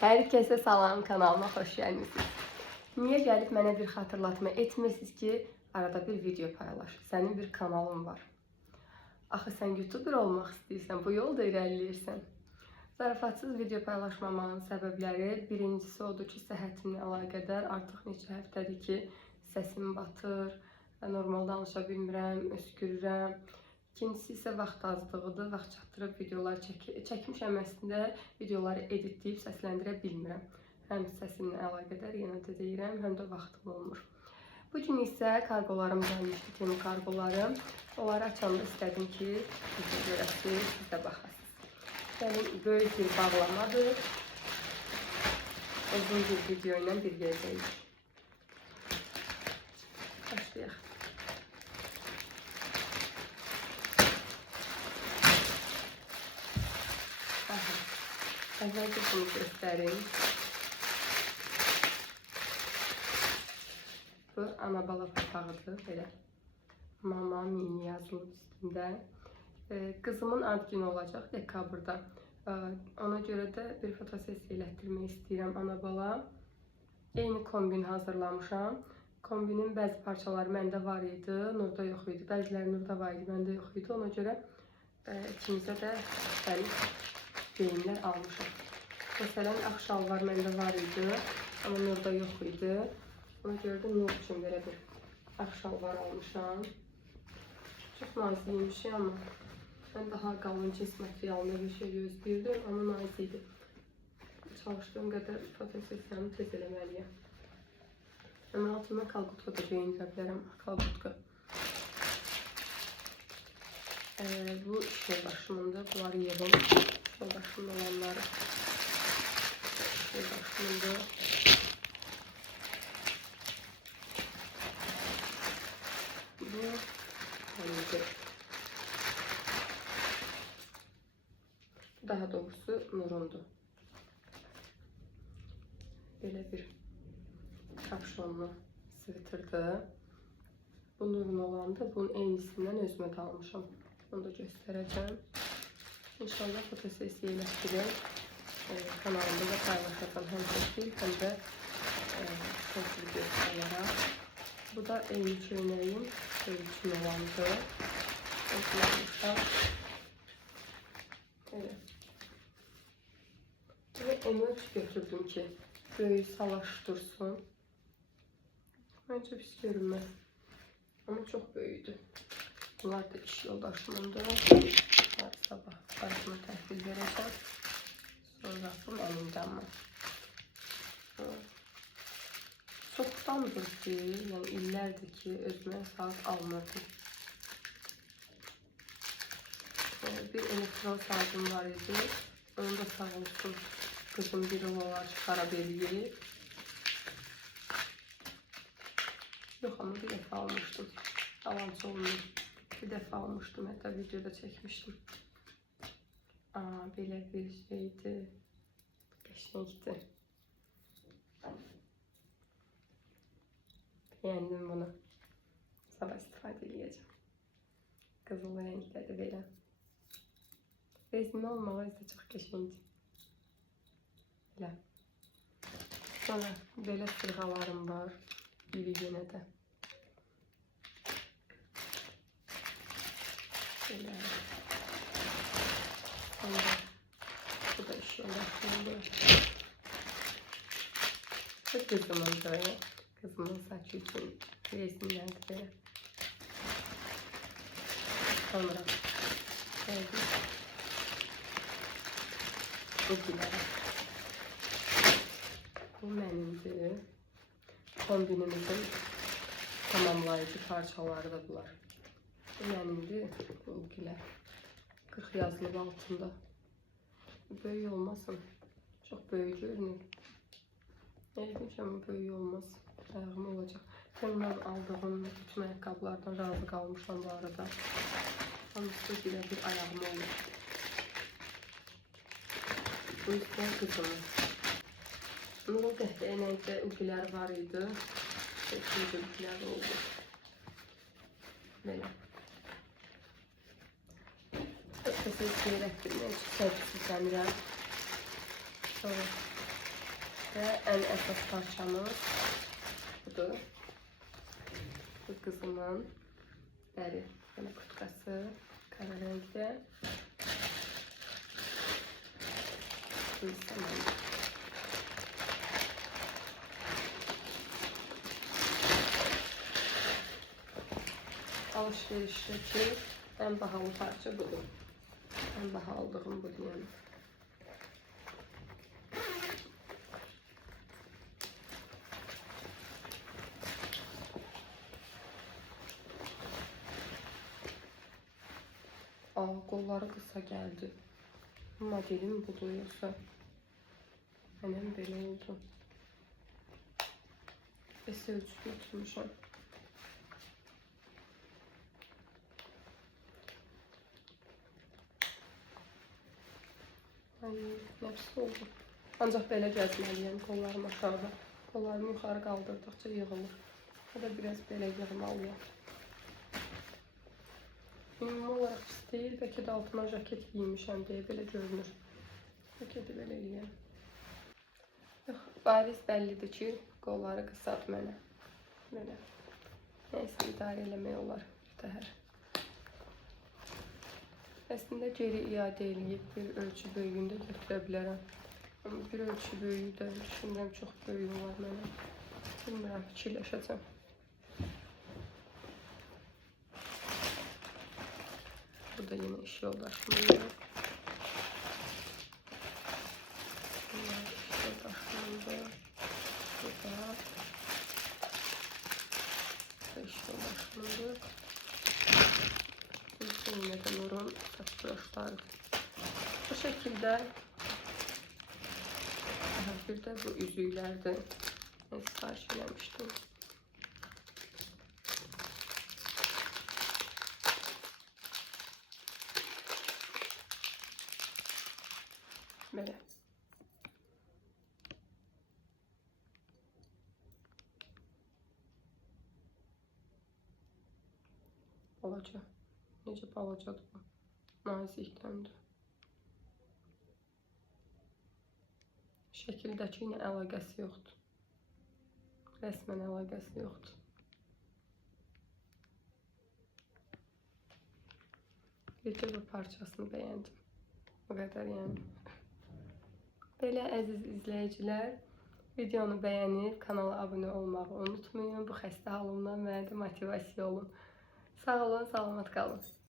Herkese salam, kanalıma xoş gəlmisiniz. Niyə gəlib mənə bir xatırlatma etmirsiniz ki, arada bir video paylaş. Sənin bir kanalın var. Axı sən YouTuber olmaq istəyirsən, bu yolda irəliləyirsən. Zarafatsız video paylaşmamağın səbəbləri birincisi odur ki, səhhətimlə əlaqədar artıq neçə həftədir ki, səsim batır, normal danışa bilmirəm, öskürürəm. İkincisi isə vaxt azlığıdır, vaxt çatdırıb videolar çəkmişəm əslində, videoları editləyib səsləndirə bilmirəm. Həm səsimlə əlaqədar yenə də deyirəm, həm də vaxtım olmur. Bugün isə kargolarım gəlmişdi, temi kargolarım. Onları açanda istədim ki, video görəsiniz, siz də baxasınız. Gəlin, böyük bir bağlamadır. Uzun bir video ilə bir yerdəyik. Başlayaq. Əvvəlcə bunu göstərim. Bu ana-bala papağıdır, belə. Mama mini yazılıb üstündə. Qızımın ad günü olacaq dekabrda. Ona görə də bir fotosesiya elətdirmək istəyirəm ana-bala. Eyni kombin hazırlamışam. Kombinin bəzi parçaları məndə var idi, Nurda yox idi. Bəziləri Nurda var idi, məndə yox idi. Ona görə ikimizə də geyimlər almışam. Məsələn, ağ şalvar məndə var idi, amma Nurda yox idi. Ona görə də Nur üçün belə bir ağ şalvar almışam. Çox nazlıymış, amma mən daha qalın cins materialında bir şey gözləyirdim, amma nazik idi. Çalışdığım qədər fotosesiyamı tez eləməliyəm. Amma altına kalbutka da geyindirə bilərəm, kalbutka. Bu şey başımında, bunları yığım. Şey başımda olanları. Şey başımında. Bu hangi? Daha doğrusu Nurundu. Belə bir kapşonlu sviterdir. Bu Nurun olandı. Bunun eynisindən özümə də almışam. Onu da göstərəcəm. İnşallah fotosesiya elətdirəm. Kanalımda da paylaşacağım həm şəkil, həm də çox videolarla. Bu da eyni köynəyin ölçülü olandı. Ölçülmüşəm. Evet. Ve emoji götürdüm ki böyük salaştırsın. Bence pis görünmez. Ama çok böyüdü. Bunlar da iş yoldaşımındır. Sabah başıma təhvil verəcəm. Sonra bu mənindən var. Çoxdandır ki, yəni illərdir ki, özümə saat almırdım. Bir elektron saatim var idi. Onu da sağ olsun kızım bir olar çıxara beləyib. Yox, ama bir dəfə almışdım. Alancı olmuyor. Bir dəfə almışdım, hətta videoda çəkmişdim. Belə bir şeydi. Qəşəngdir. Bəyəndim bunu. Sabah istifadə edəcəm. Qızıl rəngdədir belə. Rezmi olmağı isə çox qəşəngdir. Belə. Sonra belə sırğalarım var. Biri yenə də. Belə. Sonra bu da iş yoldaşımdı. Bu qızımındır. Kızımın saçı için resimlerdi böyle. Sonra geldi. Bu bilərəm. Bu mənimdir. Kombinimizin tamamlayıcı parçaları da bunlar. Bu mənimdir. Bu ülgülər. 40 yazılıb altında. Böyük olmasın. Çok böyük görünür. Elbette ama böyük olmaz. Ayağım olacaq. Təndən aldığım bütün ayaqqabılardan razı qalmışam bu arada. Hamısı belə bir ayağım olur. Bu isə qızımın. Nurun qəhrənəkdə ülgülər var idi. Seçimci ülgülər oldu. Belə. Fotosesiya elətdirmək üçün səbirlənirəm. Sonra Və ən əsas parçamız budur. Bu qızımın dəri belə kurtkası, qara rəngdə. Bu isə mənim. Alışverişdəki ən bahalı parça budur. Ən baha aldığım budur yəni. Qolları qısa gəldi. Modelim budur yoxsa. Mənim belə oldu. S ölçü götürmüşəm. Ay, nəfsi oldu. Ancaq belə gəzməliyəm qollarım aşağıda. Qollarımı yuxarı qaldırdıqca yığılır. Ya da biraz belə yığmalıyam. Ümumi olaraq pis deyil, bəlkə də altına jaket giymişəm deyə belə görünür. Bəlkə də belə eləyəm. Yox, bariz bəllidir ki, qolları qısadır mənə. Belə. Nəysə, idarə eləmək olar bir təhər. Əslində geri iade eləyib bir ölçü böyüyündə götürə bilərəm. Amma bir ölçü böyüyü də düşünürəm çox böyük olar mənə. Bilmirəm, fikirləşəcəm. Bu da yine iş yoldaşımın. Bunlar iş yoldaşımındır. Bu da iş yoldaşımındır. Bu ise yine de Nur'un saç broşları. Bu şekilde bir de bu üzüklerdi. Ben sipariş eləmişdim. Böyle. Balaca. Necə balacadır bu? Nazikləndir. Şəkildəki ilə əlaqəsi yoxdur. Rəsmən əlaqəsi yoxdur. Bircə bu parçasını bəyəndim. O qədər yəni. Belə əziz izləyicilər, videonu bəyənib kanala abunə olmağı unutmayın. Bu xəstə halımdan mənə də motivasiya olun. Sağ olun, salamat qalın.